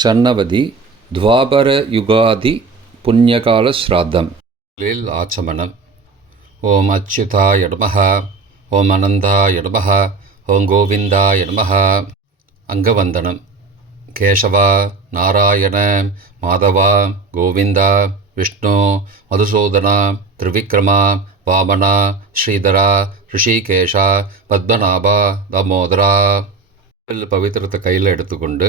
ஷண்ணவதி துவாபர யுகாதி புண்ணியகால ஸ்ராத்தம். லில் ஆச்சமனம் ஓம் அச்சுதா நமः ஓம் அனந்தா நமः ஓம் கோவிந்தா நமः அங்கவந்தனம். கேசவா நாராயண மாதவா கோவிந்தா விஷ்ணு மதுசூதனா திரிவிக்ரமா வாமனா ஸ்ரீதரா ரிஷிகேஷா பத்மநாபா தாமோதரா. பவித்திரத்தை கையில் எடுத்துக்கொண்டு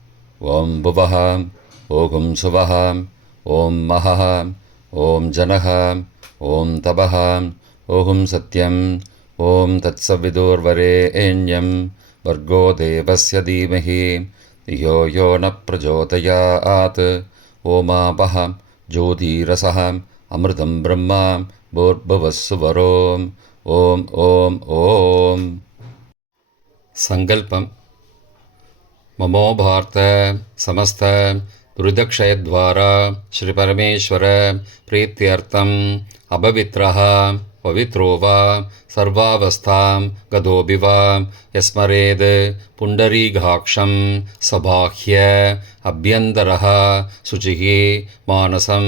ॐ भुवः ॐ सुवः ॐ महः ॐ जनः ॐ तपः ॐ सत्यम् ॐ तत्सविदुर्वरेण्यं वर्गो देवस्य धीमहि धियो यो न प्रचोदयात् ओमापः ज्योतिरसः अमृतं ब्रह्मा भूर्भुवः सुवरोम् ॐ ॐ ॐ। सङ्कल्पम् ममो भारत समस्त दुरिदक्षयद्वारा श्रीपरमेश्वर प्रीत्यर्थम् अपवित्रः पवित्रो वा सर्वावस्थां गतोऽपि वा। यस्मरेद् पुण्डरीकाक्षं सबाह्य अभ्यन्तरः शुचिः मानसं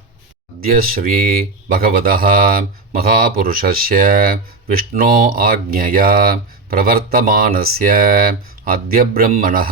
अद्यश्री भगवतः महापुरुषस्य विष्णो आज्ञया प्रवर्तमानस्य अद्यब्रह्मणः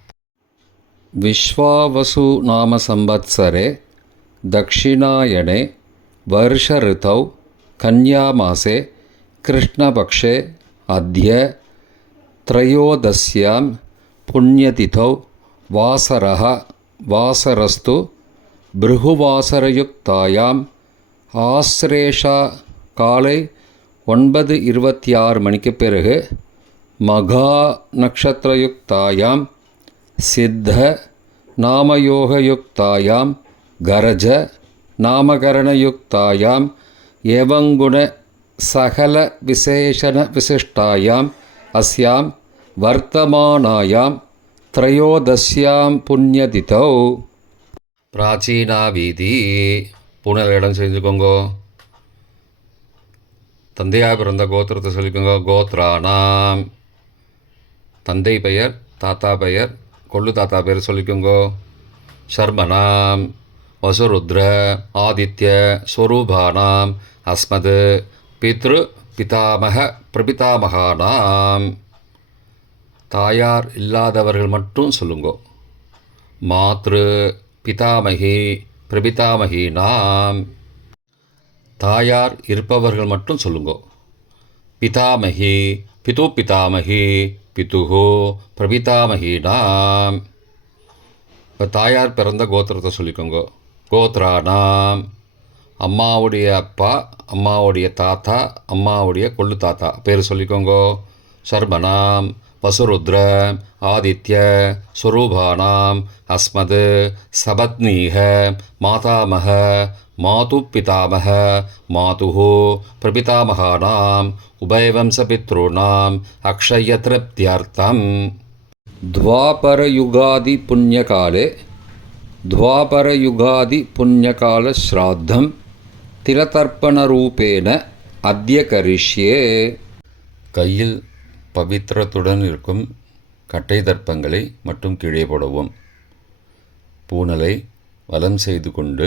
विश्वावसु नाम संवत्सरे दक्षिणायणे वर्षऋतौ कन्यामासे कृष्णपक्षे अद्य त्रयोदश्यां पुण्यतिथौ वासरः वासरस्तु பிருகுவாசரயுக்தாயாம் ஆஸ்ரேஷா காலை ஒன்பது இருபத்தி ஆறு மணிக்கு பிறகு மகா நக்ஷத்திரயுக்தாயாம் சித்த நாமயோகயுக்தாயாம் கரஜ நாமகரணயுக்தாயாம் ஏவங்குண சகல விசேஷண விசிஷ்டாயாம் அஸ்யாம் வர்த்தமானாயாம் த்ரயோதஸ்யாம் புண்ணியதிதௌ. பிராச்சீனா வீதி பூனல் இடம் செஞ்சுக்கோங்கோ. தந்தையாக பிறந்த கோத்திரத்தை சொல்லிக்கோங்க. கோத்ரானாம். தந்தை பெயர் தாத்தா பெயர் கொள்ளு தாத்தா பேர் சொல்லிக்கோங்கோ. ஷர்மனாம் வசுருத்ர ஆதித்ய ஸ்வரூபானாம் அஸ்மது பித்ரு பிதாமக பிரபிதாமகானாம். தாயார் இல்லாதவர்கள் மட்டும் சொல்லுங்கோ. மாத்ரு பிதாமகி பிரபிதாமகினாம். தாயார் இருப்பவர்கள் மட்டும் சொல்லுங்கோ. பிதாமகி பிது பிதாமகி பிதுகோ பிரபிதாமகினாம் இப்போ தாயார் பிறந்த கோத்திரத்தை சொல்லிக்கோங்க. கோத்ரானாம் அம்மாவுடைய அப்பா அம்மாவுடைய தாத்தா அம்மாவுடைய கொள்ளு தாத்தா. பேர் சொல்லிக்கோங்கோ. சர்மனாம் வசுருத்ர ஆதித்ய ஸ்வரூபானாம் அஸ்மது சபத்னீக மாதாமக மாது பிதாமக மாதுः பிரபிதாமகானாம் உபயவம்சபித்ॄணாம் அக்ஷயத்ருப்தியர்த்தம் द्वापरयुगादि पुण्यकाले द्वापरयुगादि पुण्यकालश्राद्धं तिलतर्पणरूपेण अद्य करिष्ये கையில் பவித்திரத்துடன் இருக்கும் கட்டை தர்ப்பங்களை மட்டும் கீழே போடவும் பூனலை வலம் செய்து கொண்டு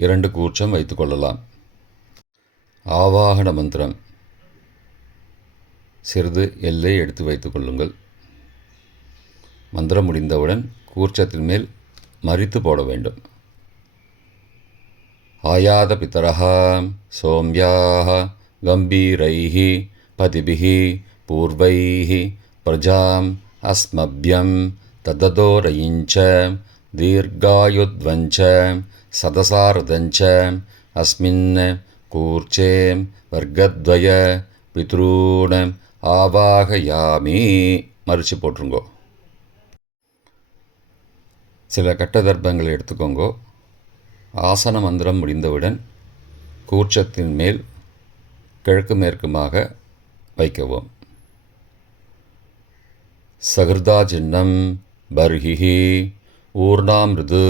இரண்டு கூற்றம் வைத்துக்கொள்ளலாம் ஆவாகன மந்திரம். சிறிது எல்லை எடுத்து வைத்துக் கொள்ளுங்கள். மந்திரம் முடிந்தவுடன் கூர்ச்சத்தின் மேல் மறித்து போட வேண்டும். ஆயாத பித்தரா சோம்யாக கம்பீரைஹி பதிபிஹி பூர்வைஹி பிரஜாம் அஸ்மபியம் தததோரயிஞ்ச தீர்காயுத்வஞ்ச सदसारदञ्च अस्मिन् कूर्चे वर्गद्वय பித்ரூண ஆவாகயாமி மறித்து போட்டுருங்கோ சில கட்ட தர்ப்பங்களை எடுத்துக்கோங்கோ ஆசன மந்திரம் முடிந்தவுடன் கூர்ச்சத்தின் மேல் கிழக்கு மேற்குமாக வைக்கவும் சகிருதா சின்னம் பர்ஹிஹி ஊர்ணாமிருது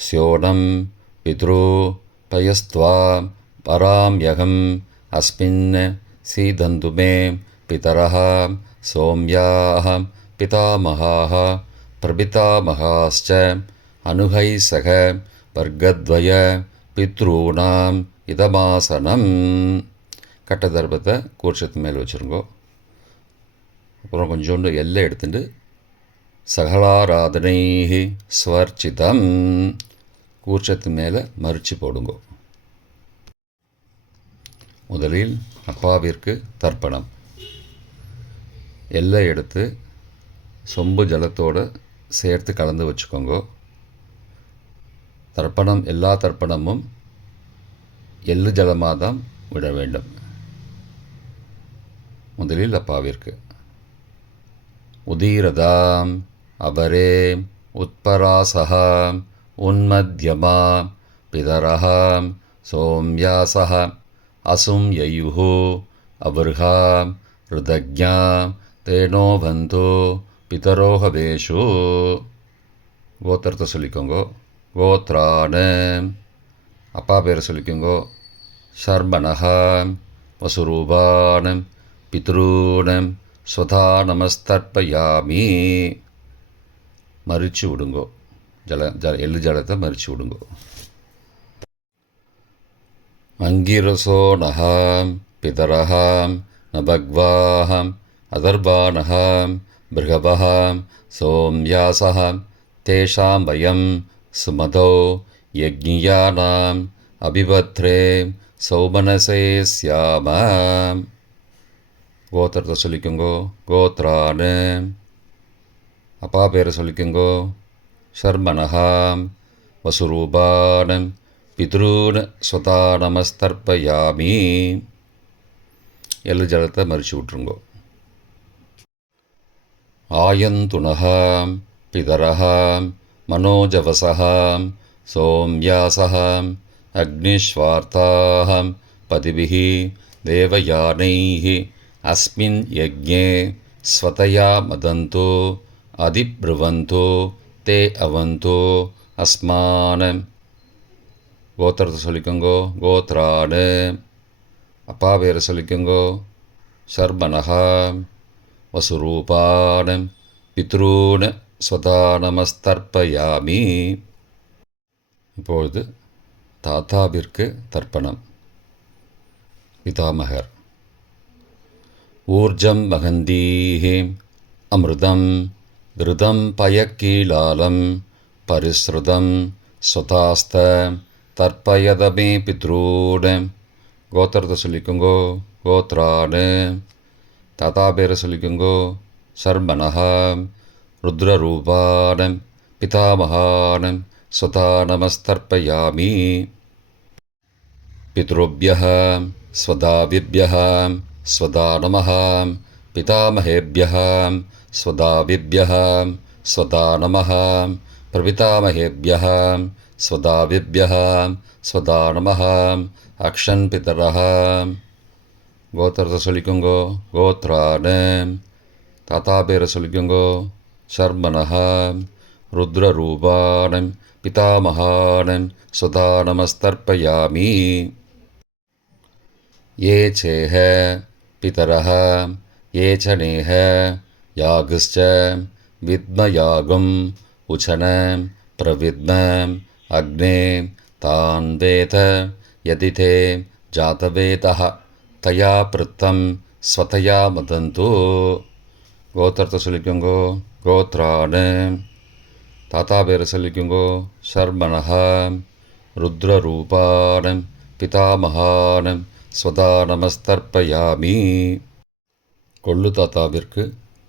ஸ்யோனம் பித்ரு பயஸ்துவா பராம்யகம் அஸ்மின் सीदन्तु मे पितरः सौम्याः पितामहाः प्रपितामहाश्च अनुहैः सह वर्गद्वय பித்ரூணாம் இதமாசனம் கட்ட தர்ப்பத்தை கூர்ச்சத்து மேல் வச்சுருங்கோ அப்புறம் கொஞ்சோண்டு எல்லை எடுத்துட்டு சகலாராதனை ஸ்வர்ச்சிதம் கூர்ச்சத்து மேலே மறித்து போடுங்கோ. முதலில் அப்பாவிற்கு தர்ப்பணம். எல்லை எடுத்து சொம்பு ஜலத்தோடு சேர்த்து கலந்து வச்சுக்கோங்க. தர்ப்பணம் எல்லா தர்ப்பணமும் எள்ளு ஜலமாக தான் விட வேண்டும். முதலில் அப்பாவிற்கு. உதீரதாம் அவரே உத்பராசகாம் உன்மத்தியமா பிதரஹாம் சோம்யாசः असुं ययुः अबर्हा ऋतज्ञा तेनो बन्धो पितरो हवेषु கோத்திரத்தை சொல்லிக்கோங்கோ கோத்ரான அப்பா பேரை சொல்லிக்கோங்கோ ஷர்மனஹா வசுரூபானம் பித்ரூனம் ஸ்வதா நமஸ்தர்ப்பயாமி மறிச்சு விடுங்கோ ஜல ஜல எள்ளு ஜலத்தை மறித்து விடுங்க. அங்கிரசோ நகாம் பிதரகாம் நபக்வாஹாம் அதர்பானகாம் பிருகபகாம் சோம்யாசகாம் தேஷாம் வயம் சுமதோ யஜ்ஞியானாம் அபிபத்ரே சௌமனசே சியாமாம் கோத்திரத்தை சொல்லிக்கோங்கோ கோத்ரான்னு அப்பா பேரை சொல்லிக்கோங்கோ. ஷர்மனஹாம் வசுரூபானம் பித்ரூன் ஸ்வதா நமஸ்தர்ப்பயாமி எள்ளு ஜலத்தை மறிச்சு விட்ருங்கோ ஆயந்துணகாம் பிதரகாம் மனோஜவசகாம் सोम्यासः अग्निश्वार्ताः पतिभिः देवयानैः अस्मिन् यज्ञे स्वतया मदन्तो அதிப்ருவந்தோ தே அவந்தோ அஸ்மான. கோத்திரத்தை சொல்லிக்கோங்கோ கோத்ராடு. அப்பா பேரை சொல்லிக்கோங்கோ சர்மனகா. வசுரூபான பித்ரூன ஸ்வதானமஸ்தர்ப்பயாமி. இப்பொழுது தாத்தாவிற்கு தர்ப்பணம். பிதாமகர். ஊர்ஜம் வகந்தீஹி அமிர்தம். விருதம் பயக்கீலாலம் பரிஸ்ருதம் சுதாஸ்த தற்பயதமே பித்ரூடு கோத்திரத்தை சொல்லிக்கோங்கோ கோத்ராடு தாத்தா பேரை சொல்லிக்கோங்கோ சர்மனஹா ருத்ரரூபாடம் பிதாமகாடம் சுதா நமஸ்தர்ப்பயாமி பித்ருபிய ஸ்வதாவிபிய ஸ்வதானம பிதாமகேபிய पितामहेभ्यः स्वदाविभ्यः स्वदा नमः प्रपितामहेभ्यः स्वदाविभ्यः स्वदा नमः अक्षन् पितरः கோத்திரத்தை சொல்லிக்கோங்கோ கோத்ராடு தாத்தா பேரை சொல்லிக்கோங்கோ சர்மனஹா ருத்ரரூபான் பிதாமகான் சுதா நமஸ்தர்ப்பயாமி ये चेह पितरः ये च नेह யாகுஷ்ச வித்ம யாகும் உச்சன பிரவித்ம அக்னே தான் வேத யதிதே ஜாதவேதா தயா பிருத்தம் ஸ்வதையா மதந்து கோத்திரத்தை சொல்லிக்கோங்கோ கோத்ரானு தாத்தா பேரை சொல்லிக்கோங்கோ ஷர்மனஹ ருத்ரரூபான பிதாமகான ஸ்வதா நமஸ்தர்ப்பயாமி கொள்ளு தாத்தாவிற்கு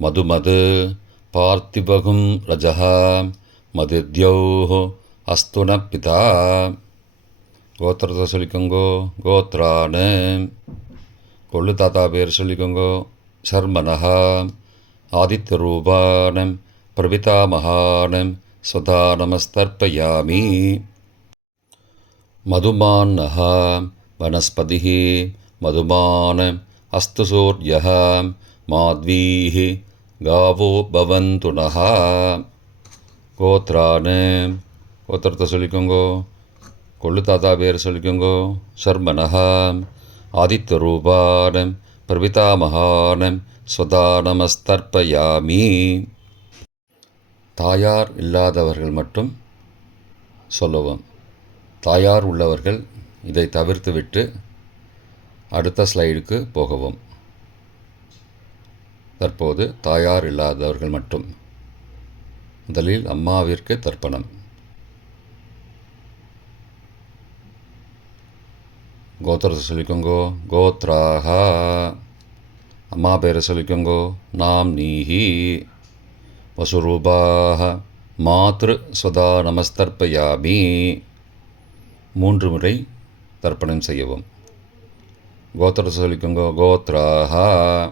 மதுமது பார்த்திபகும் ரஜः மதுத்யௌः அஸ்து ந பிதா கோத்திரத்தை சொல்லிக்கோங்கோ கோத்ரான் கொள்ளு தாத்தா பேர் சொல்லிக்கோங்கோ சர்மனஹா ஆதித்ய ரூபான் பிரபிதாமகான் சுதா நமஸ்தர்ப்பயாமி मधुमान्नः वनस्पतिः मधुमान् अस्तु सूर्यः माध्वीः காவோ பவந்து நகா கோத்ரான்னு கோத்திரத்தை சொல்லிக்கோங்கோ கொள்ளு தாத்தா பேர் சொல்லிக்கோங்கோ சர்மனஹா ஆதித்த ரூபானம் பிரபிதாமகானம் சுதானமஸ்தர்ப்பயாமி தாயார் இல்லாதவர்கள் மட்டும் சொல்லுவோம். தாயார் உள்ளவர்கள் இதை தவிர்த்துவிட்டு அடுத்த ஸ்லைடுக்கு போகவும். தற்போது தாயார் இல்லாதவர்கள் மட்டும். முதலில் அம்மாவிற்கு தர்ப்பணம். கோத்திரத்தை சொல்லிக்கோங்கோ. கோத்ராஹா. அம்மா பேரை சொல்லிக்கோங்கோ. நாம் நீஹி. வசுரூபாக மாத்ரு சுதா நமஸ்தர்ப்பயாமி. மூன்று முறை தர்ப்பணம் செய்யவும். கோத்திரத்தை சொல்லிக்கோங்கோ. கோத்ராஹா.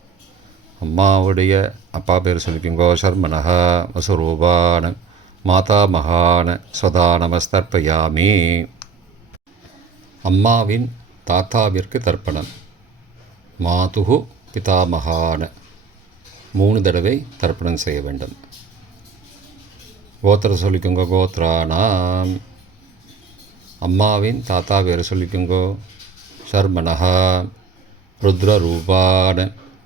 அம்மாவுடைய அப்பா பேர் சொல்லிக்கோங்கோ சர்மனக வசுரூபான மாதாமகான ஸ்வதா நமஸ்தர்ப்பயாமி. அம்மாவின் தாத்தாவிற்கு தர்ப்பணம். மாதுகு பிதாமகான மூணு தடவை தர்ப்பணம் செய்ய வேண்டும். கோத்திர சொல்லிக்கோங்க கோத்ரானாம். அம்மாவின் தாத்தா பேர் சொல்லிக்கோங்கோ ஷர்மனஹா ருத்ரரூபான.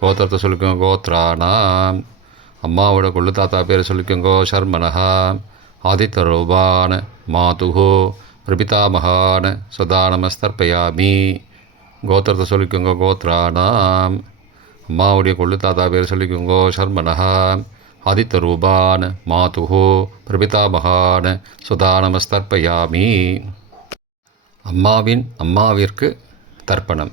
கோத்திரத்தை சொல்லிக்கோங்க கோத்ரானாம் அம்மாவோட கொள்ளு தாத்தா பேர் சொல்லிக்கோங்கோ ஷர்மனஹா ஆதித்த ரூபான மாதுகோ பிரபிதாமகான சதா நமஸ்தர்ப்பயாமி கோத்திரத்தை சொல்லிக்கோங்க கோத்ரானாம் அம்மாவுடைய கொள்ளு தாத்தா பேர் சொல்லிக்கோங்கோ ஷர்மனஹா ஆதித்த ரூபான் மாதுகோ பிரபிதாமகான் சுதா நமஸ்தர்ப்பயாமி அம்மாவின் அம்மாவிற்கு தர்ப்பணம்.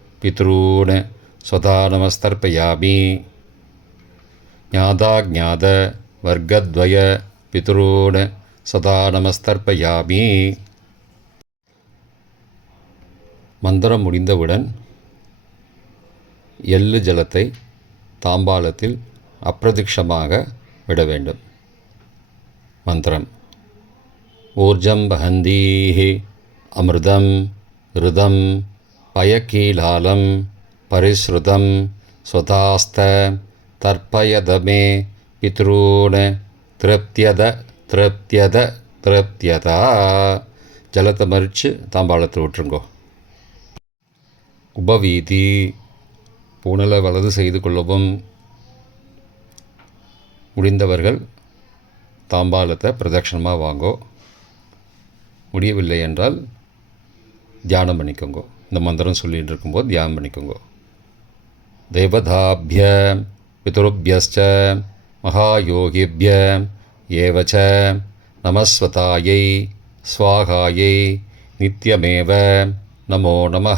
பித்ரூன் சதா நமஸ்தர்ப்பயாமி ஞாதா ஜாத வர்க்கத்வய பித்ரூன் சதா நமஸ்தர்ப்பயாமி மந்திரம் முடிந்தவுடன் எள்ளு ஜலத்தை தாம்பாளத்தில் அப்பிரதிக்ஷமாக விட வேண்டும் மந்திரம். ஊர்ஜம் வஹந்தீஹி அமிர்தம் ருதம் பயக்கீலாலம் பரிஸ்ருதம் சுதாஸ்த தர்ப்பயதமே பித்ரூன் திருப்தியத திருப்தியத திருப்தியதா. ஜலத்தை மறித்து தாம்பாளத்தில் விட்டுருங்கோ. உபவீதி. புனலை வலது செய்து கொள்ளவும் முடிந்தவர்கள் தாம்பாலத்தை பிரதட்சணமாக வாங்கோ. முடியவில்லை என்றால் தியானம் பண்ணிக்கோங்கோ. இந்த மந்திரம் சொல்லிகிட்டு இருக்கும்போது தியானம் பண்ணிக்கோங்க. தேவதாபிய பிதுருபியஸ்ச மகாயோகிபிய ஏவச்ச நமஸ்வதாயை ஸ்வாகாயை நித்யமேவ நமோ நம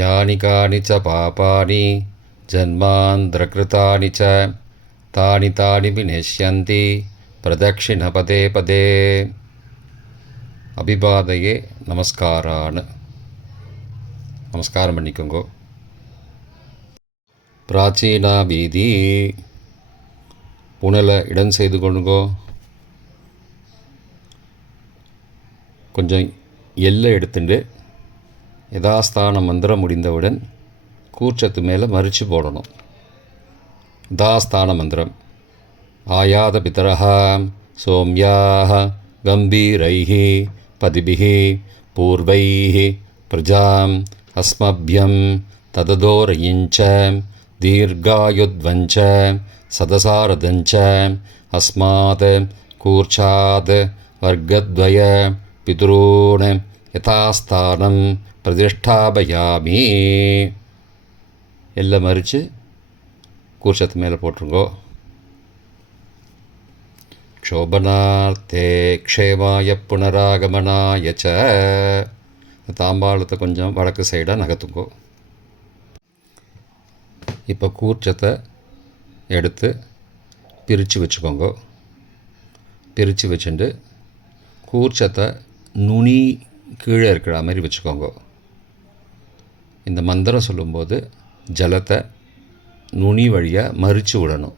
யானி காணி ச பாபானி ஜன்மாந்திரகிருத்தானி ச தானி தானி விநேஷ்யந்தி பிரதட்சிணபதே பதே. அபிபாதையே நமஸ்காரான நமஸ்காரம் பண்ணிக்கோங்கோ. பிராச்சீனா வீதி. புனலை இடம் செய்து கொள்ளுங்கோ. கொஞ்சம் எல்லை எடுத்துட்டு யதாஸ்தான மந்திரம் முடிந்தவுடன் கூற்றத்து மேலே மறித்து போடணும். தாஸ்தான மந்திரம். ஆயாத பிதரா சோம்யாக கம்பீரைஹி पदिभिः पूर्वैः प्रजाम् अस्मभ्यं तददोरयिञ्च दीर्घायुध्वञ्च सदसारदञ्च अस्मात् कूर्चात् वर्गद्वय पितॄन् यथास्थानं பிரதிஷ்டாபயாமி எல்லாம் மறித்து கூர்ச்சத்து மேலே போட்டுருங்கோ க்ஷோபனார்த்தே க்ஷேமாய புனராகமனாய ச. தாம்பாளத்தை கொஞ்சம் வடக்கு சைடாக நகர்த்துங்கோ. இப்போ கூர்ச்சத்தை எடுத்து பிரித்து வச்சுக்கோங்க. பிரித்து வச்சுட்டு கூர்ச்சத்தை நுனி கீழே இருக்கிற மாதிரி வச்சுக்கோங்க. இந்த மந்திரம் சொல்லும்போது ஜலத்தை நுனி வழியாக மறித்து விடணும்.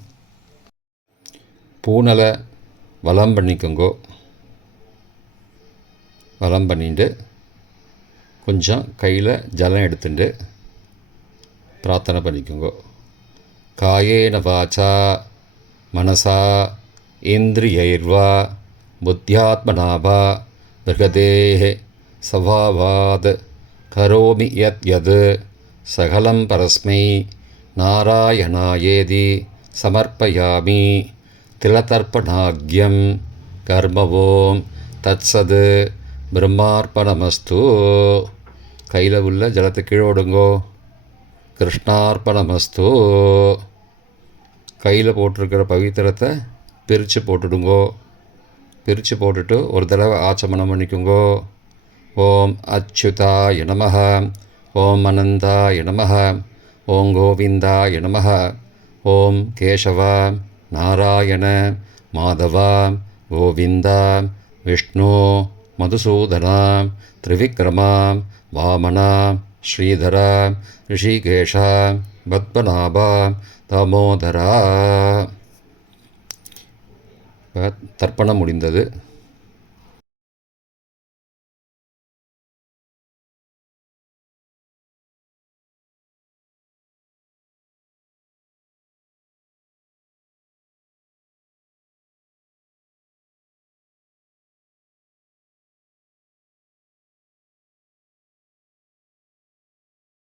பூனலை வளம் பண்ணிக்கோங்கோ. வளம் பண்ணிட்டு கொஞ்சம் கையில் ஜலம் எடுத்துட்டு பிரார்த்தனை பண்ணிக்கோங்கோ. காயேன வாச்சா மனசா இந்திரியைர்வா புத்தியாத்மனாவா பிருகதேः சவாவாத் கரோமி யத் யத் சகலம் பரஸ்மை நாராயணாயேதி சமர்ப்பயாமி. திலதர்ப்பணாக்யம் கர்மவோம் தத்சத் பிரம்மார்ப்பணமஸ்து கையில் உள்ள ஜலத்தை கீழே விடுங்கோ கிருஷ்ணார்ப்பணமஸ்து கையில் போட்டிருக்கிற பவித்திரத்தை பிரித்து போட்டுடுங்கோ. பிரித்து போட்டுட்டு ஒரு தடவை ஆச்சமனம் பண்ணிக்குங்கோ. ஓம் அச்சுதா நமः ஓம் அனந்தா நமः ஓம் கோவிந்தா நமः ஓம் கேசவா. நாராயண மாதவா கோவிந்தா விஷ்ணு மதுசூதனா திரிவிக்ரமா வாமனா ஸ்ரீதரா ரிஷிகேஷா பத்மநாபா தாமோதரா. தர்ப்பணம் முடிந்தது.